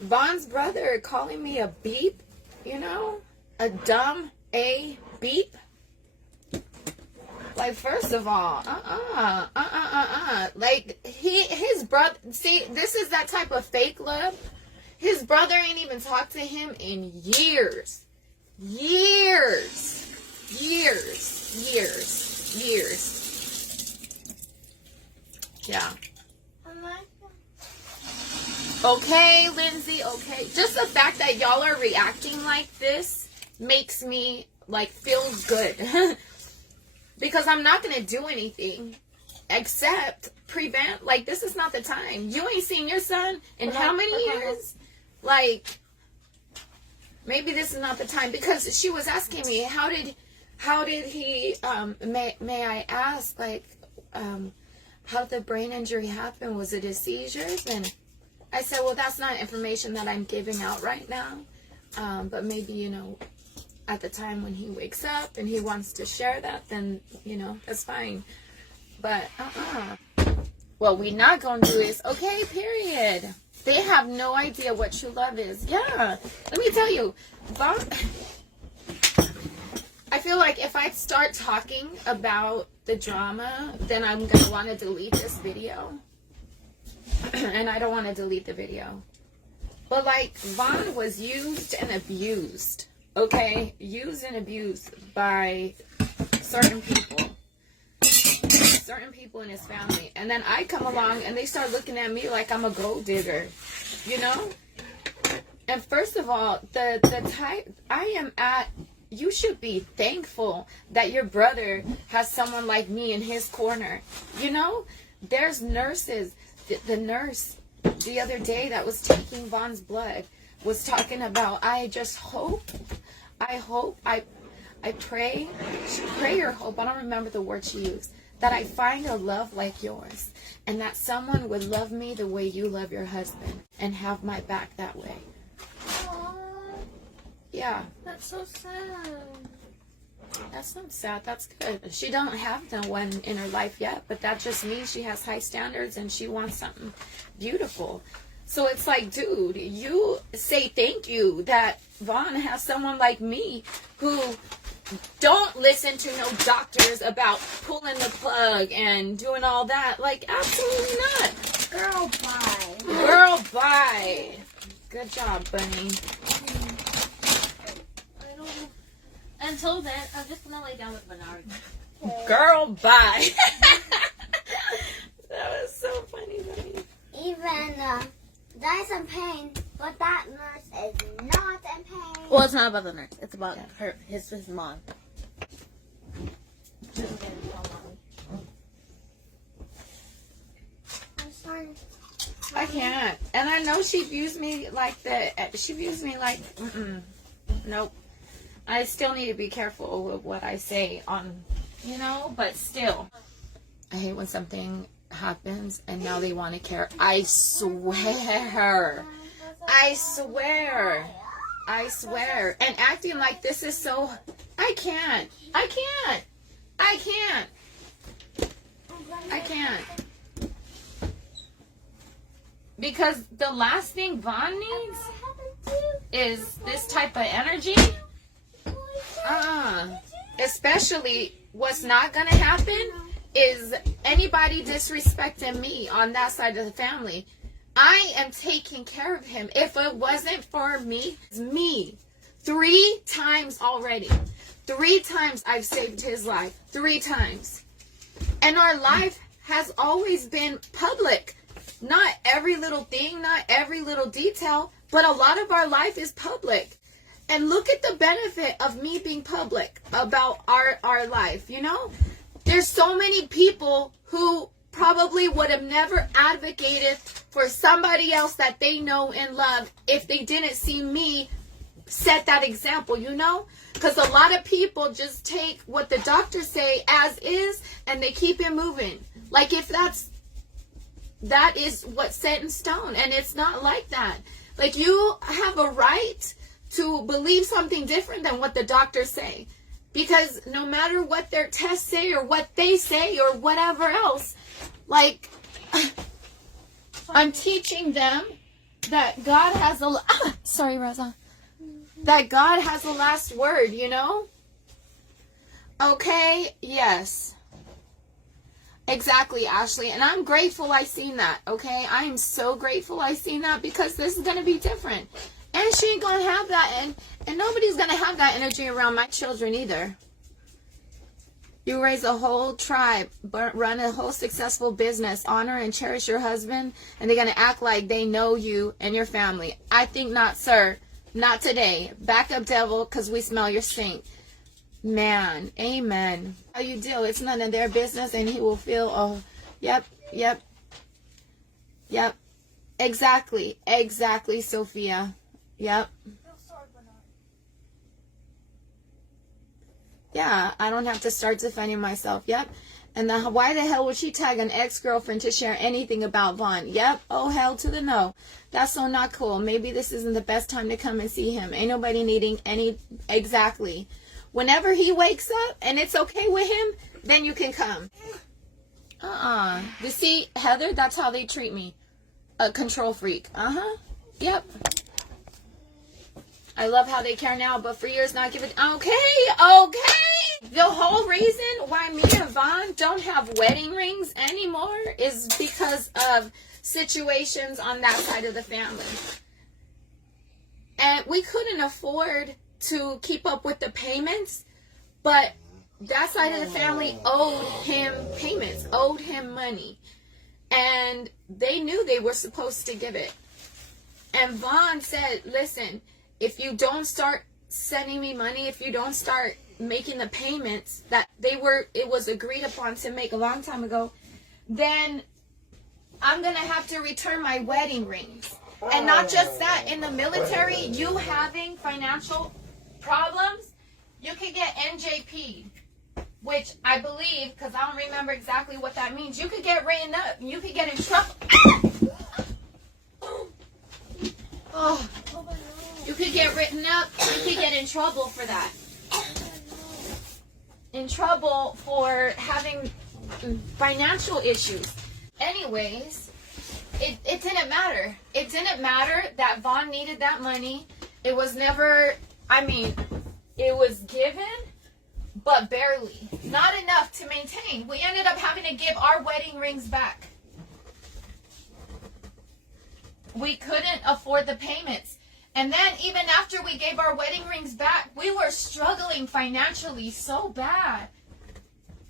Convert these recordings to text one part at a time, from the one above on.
Von's brother calling me a beep, you know? A dumb A beep. Like, first of all, like, his brother, see, this is that type of fake love. His brother ain't even talked to him in years. Years. Yeah. Okay, Lindsay, okay. Just the fact that y'all are reacting like this makes me, like, feel good. Because I'm not going to do anything except prevent. Like, this is not the time. You ain't seen your son in how many years? Like, maybe this is not the time. Because she was asking me, how did he, may I ask, like, how did the brain injury happen? Was it his seizures? And I said, well, that's not information that I'm giving out right now. But maybe, you know, at the time when he wakes up and he wants to share that, then, you know, that's fine. But, well, we not gonna do this. Okay, period. They have no idea what true love is. Yeah. Let me tell you, I feel like if I start talking about the drama, then I'm gonna want to delete this video. And I don't want to delete the video. But, like, Von was used and abused. Okay, used and abused by certain people in his family. And then I come along and they start looking at me like I'm a gold digger, you know? And first of all, the type I am at, you should be thankful that your brother has someone like me in his corner, you know? There's nurses. The nurse the other day that was taking Von's blood was talking about, I pray or hope, I don't remember the word she used, that I find a love like yours, and that someone would love me the way you love your husband, and have my back that way. Aww. Yeah. That's so sad. That's not sad, that's good. She don't have no one in her life yet, but that just means she has high standards and she wants something beautiful. So it's like, dude, you say thank you that Von has someone like me who don't listen to no doctors about pulling the plug and doing all that. Like, absolutely not. Girl, bye. Girl, bye. Good job, Bunny. I don't know. Until then, I'm just gonna lay down with Bernard. Girl, bye. That was so funny, Bunny. Even Di's in pain, but that nurse is not in pain. Well, it's not about the nurse. It's about his mom. I'm sorry. I can't. And I know she views me like nope. I still need to be careful with what I say on, you know, but still. I hate when something happens and now they want to care. I swear. And acting like this is so, I can't. Because the last thing Von needs is this type of energy. Especially what's not gonna happen is anybody disrespecting me on that side of the family. I am taking care of him. If it wasn't for me, it's me. 3 times already. 3 times I've saved his life. 3 times. And our life has always been public. Not every little thing, not every little detail, but a lot of our life is public. And look at the benefit of me being public about our life, you know? There's so many people who probably would have never advocated for somebody else that they know and love if they didn't see me set that example, you know? Because a lot of people just take what the doctors say as is and they keep it moving. Like if that is what's set in stone, and it's not like that. Like you have a right to believe something different than what the doctors say. Because no matter what their tests say or what they say or whatever else, like, I'm teaching them that God has the sorry, Rosa. That God has the last word, you know? Okay, yes. Exactly, Ashley. And I'm grateful I seen that, okay? I am so grateful I seen that because this is going to be different. And she ain't going to have that. And nobody's going to have that energy around my children either. You raise a whole tribe, run a whole successful business, honor and cherish your husband, and they're going to act like they know you and your family. I think not, sir. Not today. Back up, devil, because we smell your stink. Man, amen. How you deal, it's none of their business, and he will feel, oh, yep. Exactly, Sophia. Yep. Yeah, I don't have to start defending myself. Yep. And why the hell would she tag an ex-girlfriend to share anything about Vaughn? Yep. Oh, hell to the no. That's so not cool. Maybe this isn't the best time to come and see him. Ain't nobody needing any. Exactly. Whenever he wakes up and it's okay with him, then you can come. You see, Heather, that's how they treat me. A control freak. Yep. I love how they care now, but for years not give it. Okay. The whole reason why me and Vaughn don't have wedding rings anymore is because of situations on that side of the family. And we couldn't afford to keep up with the payments, but that side of the family owed him payments, owed him money. And they knew they were supposed to give it. And Vaughn said, listen, if you don't start sending me money, if you don't start making the payments that it was agreed upon to make a long time ago, then I'm going to have to return my wedding rings. And not just that, in the military, you having financial problems, you could get NJP, which I believe, because I don't remember exactly what that means, you could get written up, you could get in trouble. You could get written up, you could get in trouble for that. In trouble for having financial issues. Anyways, it didn't matter. It didn't matter that Vaughn needed that money. It was never, it was given, but barely. Not enough to maintain. We ended up having to give our wedding rings back. We couldn't afford the payments. And then even after we gave our wedding rings back, we were struggling financially so bad.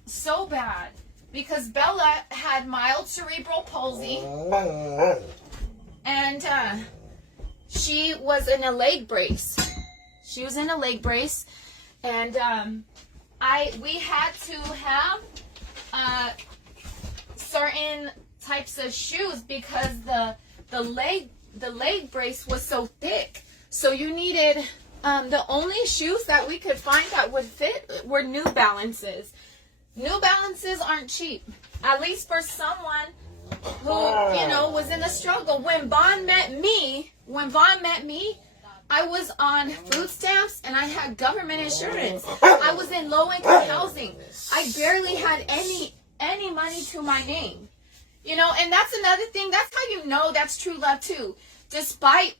So bad. Because Bella had mild cerebral palsy. And she was in a leg brace. She was in a leg brace. And we had to have certain types of shoes because the leg brace was so thick. So you needed, the only shoes that we could find that would fit were New Balances. New Balances aren't cheap. At least for someone who, was in a struggle. When Vaughn met me, I was on food stamps and I had government insurance. I was in low-income housing. I barely had any money to my name. And that's another thing. That's how you know that's true love too. Despite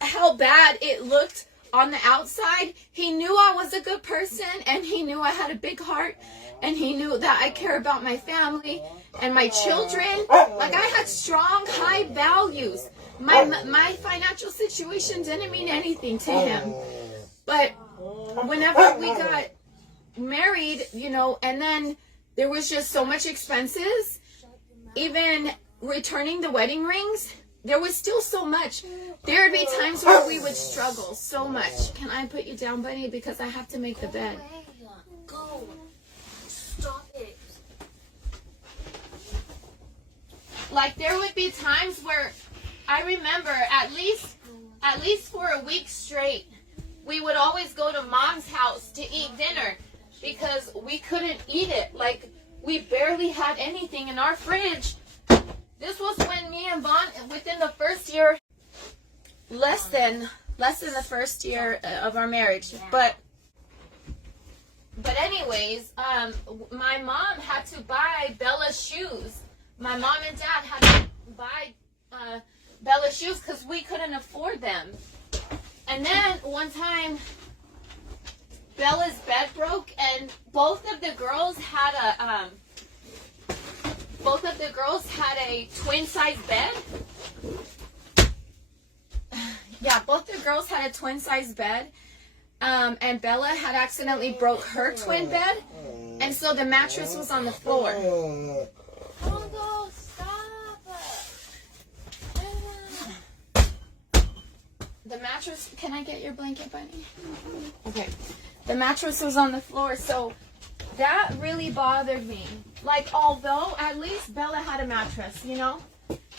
how bad it looked on the outside, he knew I was a good person and he knew I had a big heart and he knew that I care about my family and my children. Like I had strong, high values. My financial situation didn't mean anything to him. But whenever we got married, and then there was just so much expenses. Even returning the wedding rings, there was still so much. There would be times where we would struggle so much. Can I put you down, buddy? Because I have to make the bed. Go. Stop it. Like there would be times where I remember at least for a week straight, we would always go to Mom's house to eat dinner because we couldn't eat it. Like we barely had anything in our fridge. This was when me and Vaughn, within the first year, less than the first year of our marriage. But anyways, my mom had to buy Bella's shoes. My mom and dad had to buy Bella's shoes because we couldn't afford them. And then one time, Bella's bed broke, and both of the girls had a twin size bed. Yeah, both the girls had a twin size bed. And Bella had accidentally broke her twin bed, and so the mattress was on the floor. Congo, stop. The mattress, can I get your blanket, Bunny? Okay. The mattress was on the floor, so that really bothered me. Like, although at least Bella had a mattress, you know?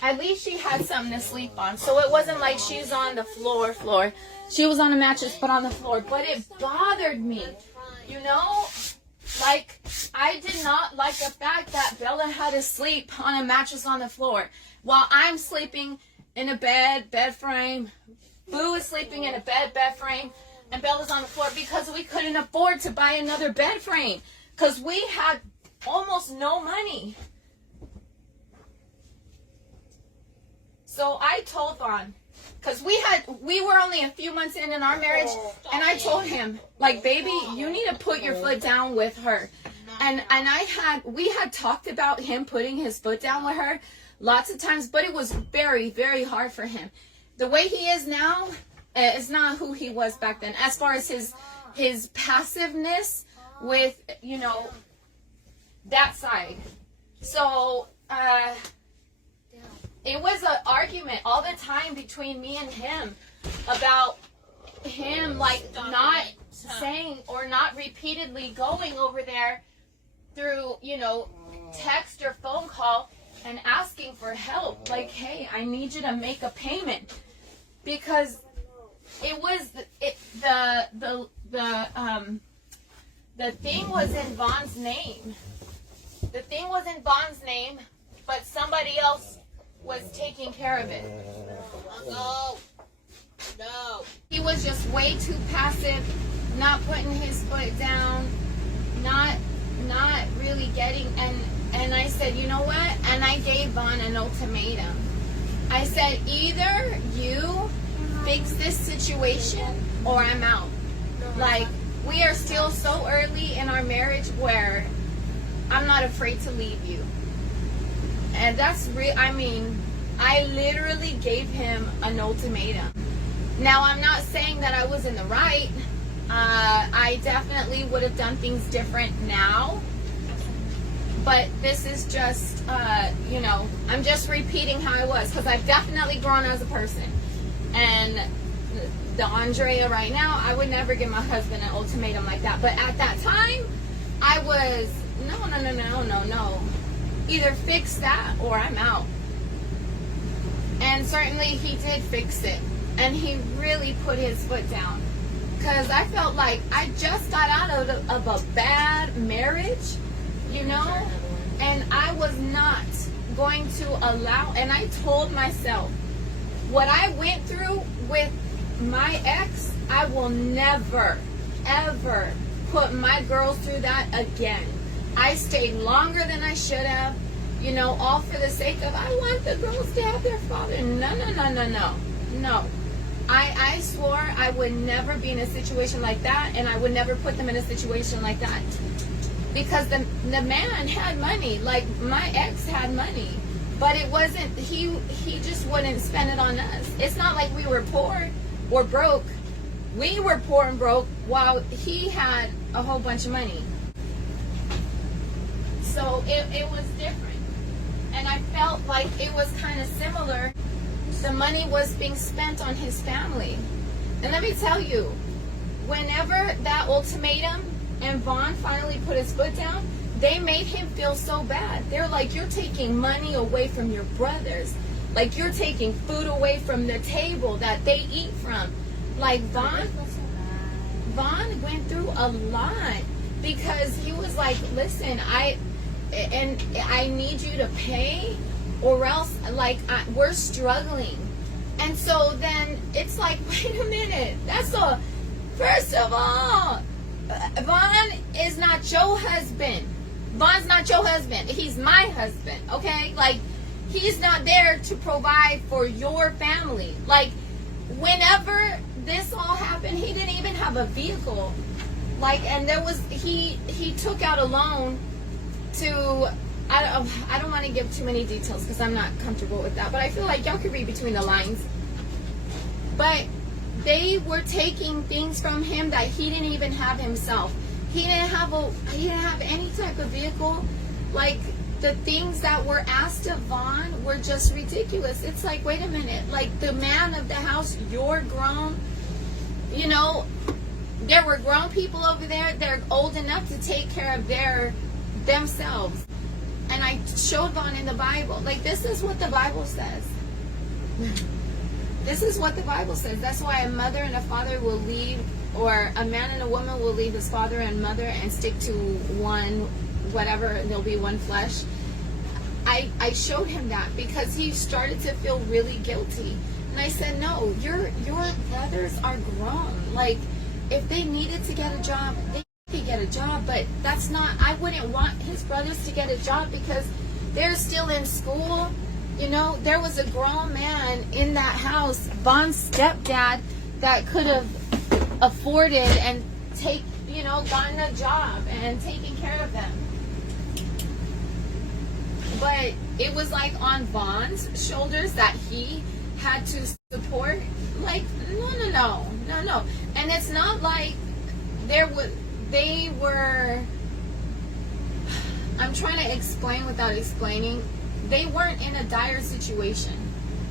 At least she had something to sleep on. So it wasn't like she's on the floor. She was on a mattress, but on the floor. But it bothered me, you know? Like, I did not like the fact that Bella had to sleep on a mattress on the floor while I'm sleeping in a bed frame. Boo is sleeping in a bed frame, and Bella's on the floor because we couldn't afford to buy another bed frame because we had almost no money. So I told Vaughn, because we were only a few months in our marriage, and I told him, like, baby, you need to put your foot down with her. And we had talked about him putting his foot down with her lots of times, but it was very, very hard for him. The way he is now is not who he was back then, as far as his passiveness with, you know, that side. So, it was an argument all the time between me and him about him, like, not saying or not repeatedly going over there through, you know, text or phone call and asking for help. Like, hey, I need you to make a payment. Because it was, the thing was in Vaughn's name. The thing was in Vaughn's name, but somebody else was taking care of it. No. He was just way too passive, not putting his foot down, not really getting, and I said, you know what? And I gave Vaughn an ultimatum. I said, either you fix this situation or I'm out. Like, we are still so early in our marriage where I'm not afraid to leave you. And that's real. I mean, I literally gave him an ultimatum. Now, I'm not saying that I was in the right. I definitely would have done things different now. But this is just, you know, I'm just repeating how I was. Because I've definitely grown as a person. And the Andrea right now, I would never give my husband an ultimatum like that. But at that time, I was, no. Either fix that or I'm out. And certainly he did fix it. And he really put his foot down. Because I felt like I just got out of a bad marriage, you know? And I was not going to allow, and I told myself, what I went through with my ex, I will never, ever put my girls through that again. I stayed longer than I should have, you know, all for the sake of, I want the girls to have their father. No. I swore I would never be in a situation like that, and I would never put them in a situation like that. Because the man had money, like my ex had money. But it wasn't, he just wouldn't spend it on us. It's not like we were poor or broke. We were poor and broke while he had a whole bunch of money. So it was different. And I felt like it was kind of similar. The money was being spent on his family. And let me tell you, whenever that ultimatum and Vaughn finally put his foot down, they made him feel so bad. They're like, you're taking money away from your brothers. Like, you're taking food away from the table that they eat from. Like, Vaughn went through a lot because he was like, listen, I need you to pay or else, like, we're struggling. And so then it's like, wait a minute. First of all, Vaughn is not your husband. Vaughn's not your husband. He's my husband, okay? Like, He's not there to provide for your family. Like, whenever this all happened, he didn't even have a vehicle. Like, and there was, he took out a loan to, I don't want to give too many details because I'm not comfortable with that, but I feel like y'all could read between the lines. But they were taking things from him that he didn't even have himself. He didn't have any type of vehicle. Like, the things that were asked of Vaughn were just ridiculous. It's like, wait a minute, like, the man of the house, you're grown, you know, there were grown people over there. They're old enough to take care of themselves. And I showed Vaughn in the Bible. Like, this is what the Bible says. This is what the Bible says. That's why a mother and a father will leave, or a man and a woman will leave his father and mother and stick to one, whatever, there'll be one flesh. I showed him that because he started to feel really guilty. And I said, no, your brothers are grown. Like, if they needed to get a job, they could get a job, but that's not, I wouldn't want his brothers to get a job because they're still in school. You know, there was a grown man in that house, Vaughn's stepdad, that could have afforded and gotten a job and taken care of them. But it was like on Vaughn's shoulders that he had to support. Like, no. And it's not like they were, I'm trying to explain without explaining. They weren't in a dire situation.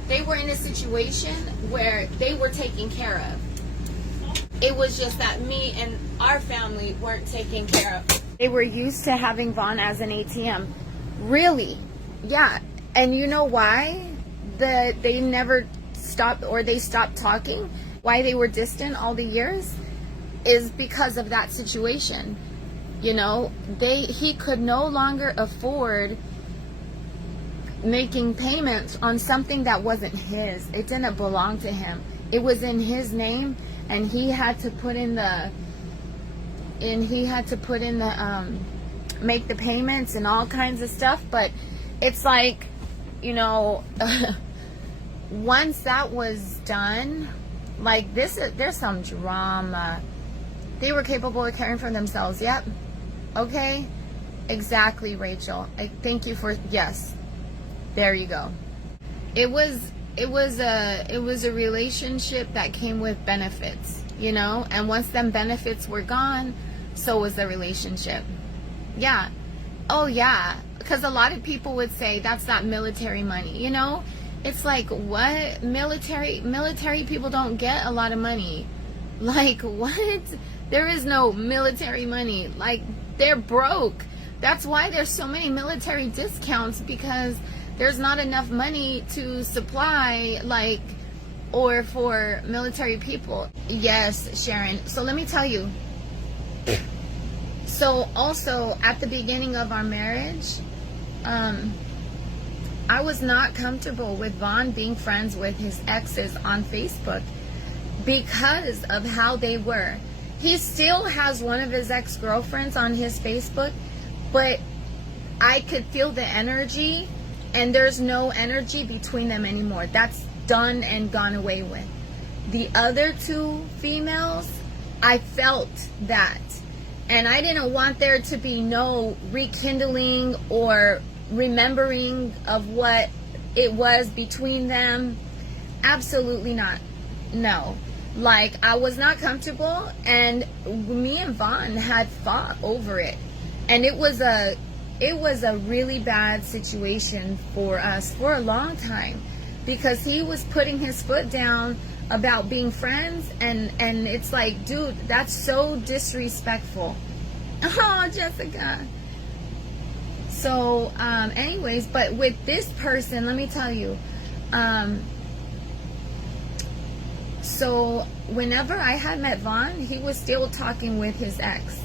They were in a situation where they were taken care of. It was just that me and our family weren't taken care of. They were used to having Vaughn as an ATM. Really? Yeah. And you know why? They never stopped, or they stopped talking. Why they were distant all the years is because of that situation. You know, he could no longer afford making payments on something that wasn't his. It didn't belong to him. It was in his name, and he had to put in the make the payments and all kinds of stuff. But it's like, you know, once that was done, like, there's some drama. They were capable of caring for themselves. Yep. Okay. Exactly, Rachel. I thank you for, yes. There you go. It was a relationship that came with benefits, you know, and once them benefits were gone, so was the relationship. Yeah. Oh yeah. Because a lot of people would say that's not military money, you know? It's like, what? Military people don't get a lot of money. Like, what? There is no military money. Like, they're broke. That's why there's so many military discounts, because there's not enough money to supply, like, or for military people. Yes, Sharon. So let me tell you. So also, at the beginning of our marriage, I was not comfortable with Vaughn being friends with his exes on Facebook because of how they were. He still has one of his ex-girlfriends on his Facebook, but I could feel the energy, and there's no energy between them anymore. That's done and gone away with. The other two females, I felt that. And I didn't want there to be no rekindling or remembering of what it was between them. Absolutely not. No. Like, I was not comfortable, and me and Vaughn had fought over it. And it was a really bad situation for us for a long time, because he was putting his foot down about being friends, and it's like, dude, that's so disrespectful. Oh, Jessica. So anyways, but with this person, let me tell you, so whenever I had met Vaughn, he was still talking with his ex,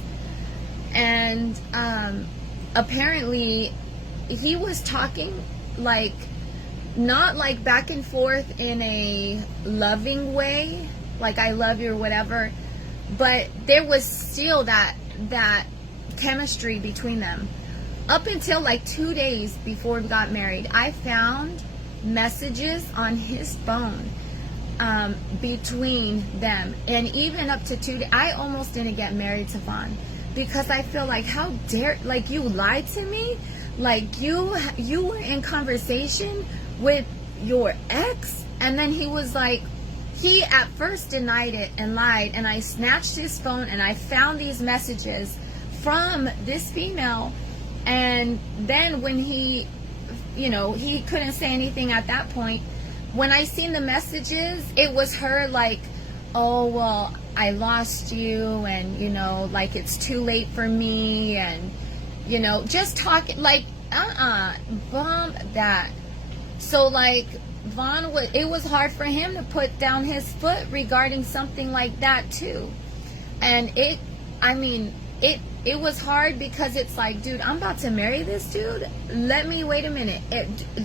and apparently he was talking, like, not like back and forth in a loving way, like I love you or whatever, but there was still that chemistry between them. up until like 2 days before we got married, I found messages on his phone between them, and even up to 2 days. I almost didn't get married to Vaughn because I feel like, how dare, like, you lied to me, like you were in conversation with your ex. And then he was like, he at first denied it and lied, and I snatched his phone and I found these messages from this female. And then when he, you know, he couldn't say anything at that point. When I seen the messages, it was her like, oh, well, I lost you, and, you know, like, it's too late for me, and, you know, just talking like, bomb that. So, like, Vaughn, it was hard for him to put down his foot regarding something like that, too. And it was hard because it's like, dude, I'm about to marry this dude. Wait a minute.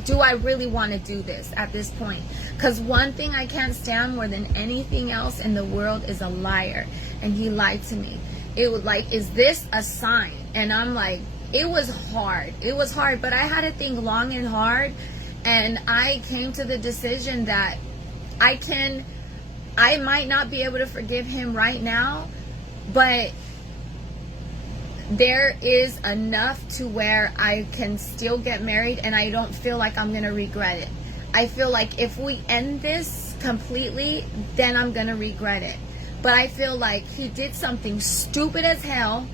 Do I really want to do this at this point? Because one thing I can't stand more than anything else in the world is a liar. And he lied to me. It was like, is this a sign? And I'm like, it was hard. It was hard, but I had to think long and hard. And I came to the decision that I might not be able to forgive him right now, but there is enough to where I can still get married and I don't feel like I'm going to regret it. I feel like if we end this completely, then I'm going to regret it. But I feel like he did something stupid as hell,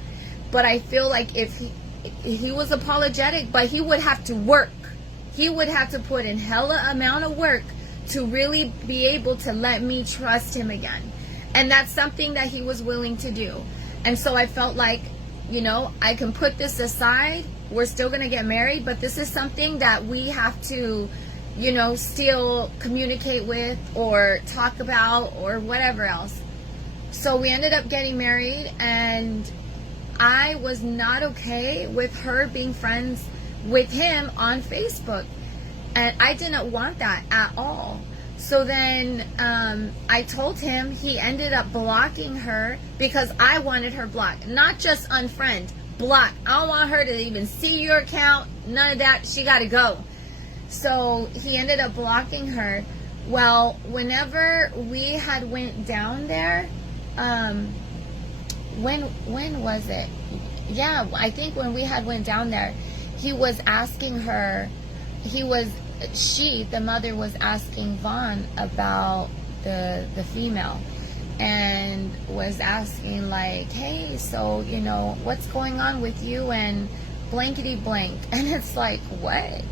but I feel like if he was apologetic, but he would have to work. He would have to put in hella amount of work to really be able to let me trust him again. And that's something that he was willing to do. And so I felt like, you know, I can put this aside. We're still going to get married, but this is something that we have to, you know, still communicate with or talk about or whatever else. So we ended up getting married, and I was not okay with her being friends with him on Facebook. And I didn't want that at all. So then I told him. He ended up blocking her because I wanted her blocked. Not just unfriend, block. I don't want her to even see your account. None of that. She got to go. So he ended up blocking her. Well, whenever we had went down there, when was it? Yeah, I think when we had went down there, he was asking her, the mother was asking Vaughn about the female, and was asking like, hey, so, you know, what's going on with you and blankety blank. And it's like, what?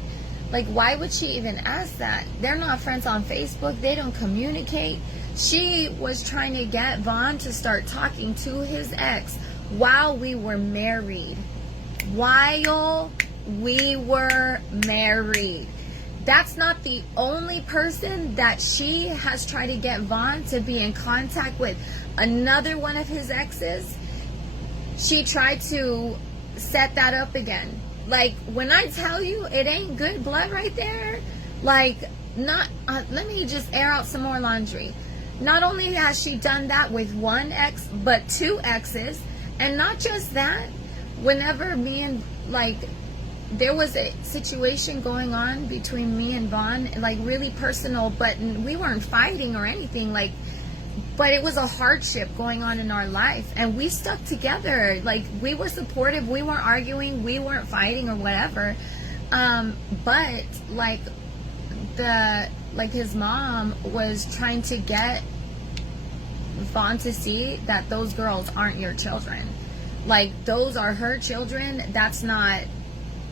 Like, why would she even ask that? They're not friends on Facebook. They don't communicate. She was trying to get Vaughn to start talking to his ex while we were married. That's not the only person that she has tried to get Vaughn to be in contact with. Another one of his exes, she tried to set that up again. Like, when I tell you it ain't good blood right there, like, let me just air out some more laundry. Not only has she done that with one ex, but 2 exes. And not just that, whenever me and, like, there was a situation going on between me and Vaughn, like, really personal, but we weren't fighting or anything, like, but it was a hardship going on in our life, and we stuck together. Like, we were supportive, we weren't arguing, we weren't fighting or whatever, but like his mom was trying to get Vaughn to see that those girls aren't your children. Like, those are her children. That's not,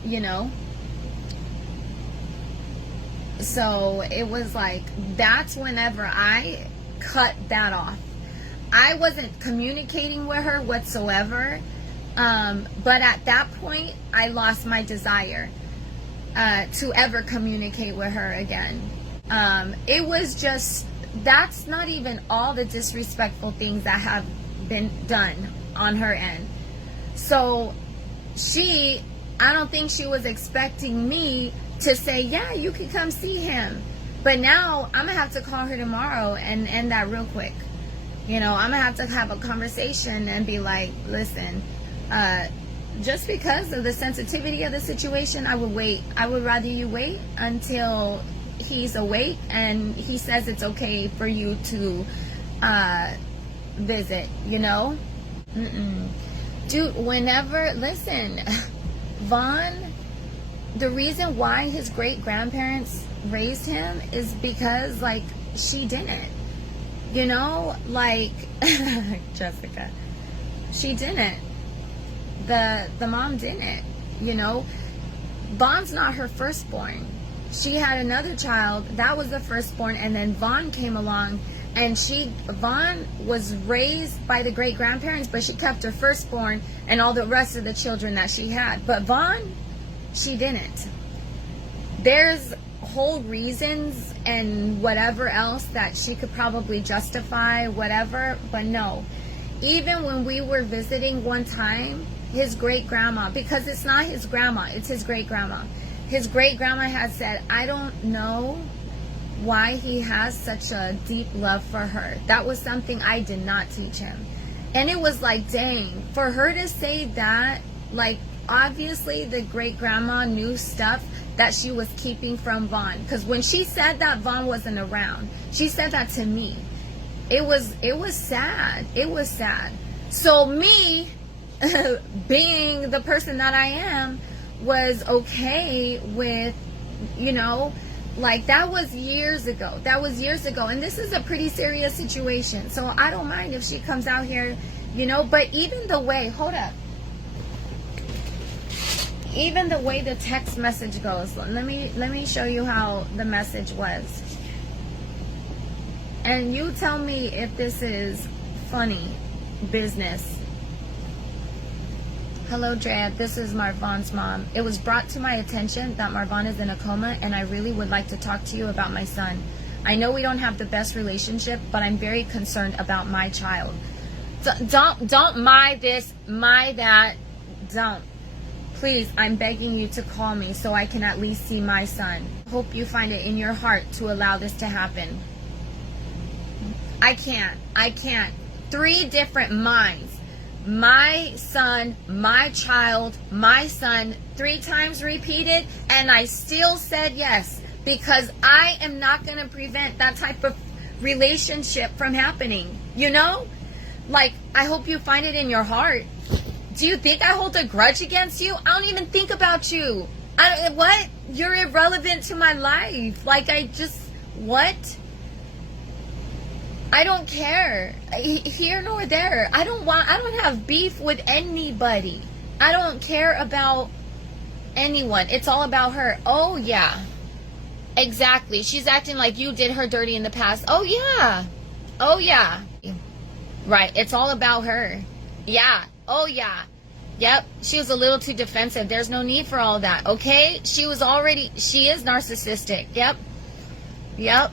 you know. So it was like, that's whenever I cut that off. I wasn't communicating with her whatsoever. But at that point, I lost my desire to ever communicate with her again. It was just, that's not even all the disrespectful things that have been done on her end. So I don't think she was expecting me to say, yeah, you can come see him. But now I'm going to have to call her tomorrow and end that real quick. You know, I'm going to have a conversation and be like, listen, just because of the sensitivity of the situation, I would wait. I would rather you wait until he's awake and he says it's okay for you to visit, you know? Dude, listen, Vaughn, the reason why his great-grandparents raised him is because, like, she didn't. You know? Like, Jessica, she didn't. The mom didn't, you know? Vaughn's not her firstborn. She had another child, that was the firstborn, and then Vaughn came along, and Vaughn was raised by the great-grandparents, but she kept her firstborn and all the rest of the children that she had. But Vaughn, she didn't. There's whole reasons and whatever else that she could probably justify, whatever, but no. Even when we were visiting one time, his great-grandma, because it's not his grandma, it's his great-grandma. His great-grandma had said, I don't know why he has such a deep love for her. That was something I did not teach him. And it was like, dang, for her to say that, like, obviously the great-grandma knew stuff that she was keeping from Vaughn. Because when she said that Vaughn wasn't around, she said that to me. It was sad. It was sad. So me, being the person that I am, was okay with, you know, like, that was years ago. That was years ago. And this is a pretty serious situation. So I don't mind if she comes out here, you know. But even the way, hold up. Even the way the text message goes. Let me show you how the message was. And you tell me if this is funny business. Hello, Drea. This is Marvan's mom. It was brought to my attention that Marvan is in a coma, and I really would like to talk to you about my son. I know we don't have the best relationship, but I'm very concerned about my child. Don't my this, my that. Don't. Please, I'm begging you to call me so I can at least see my son. Hope you find it in your heart to allow this to happen. I can't. 3 different minds. My son, my child, my son, 3 times repeated, and I still said yes, because I am not going to prevent that type of relationship from happening. You know? Like, I hope you find it in your heart. Do you think I hold a grudge against you? I don't even think about you. What? You're irrelevant to my life. Like, what? I don't care. Here nor there. I don't have beef with anybody. I don't care about anyone. It's all about her. Oh, yeah. Exactly. She's acting like you did her dirty in the past. Oh, yeah. Oh, yeah. Right. It's all about her. Yeah. Oh, yeah. Yep. She was a little too defensive. There's no need for all that. Okay? She is narcissistic. Yep.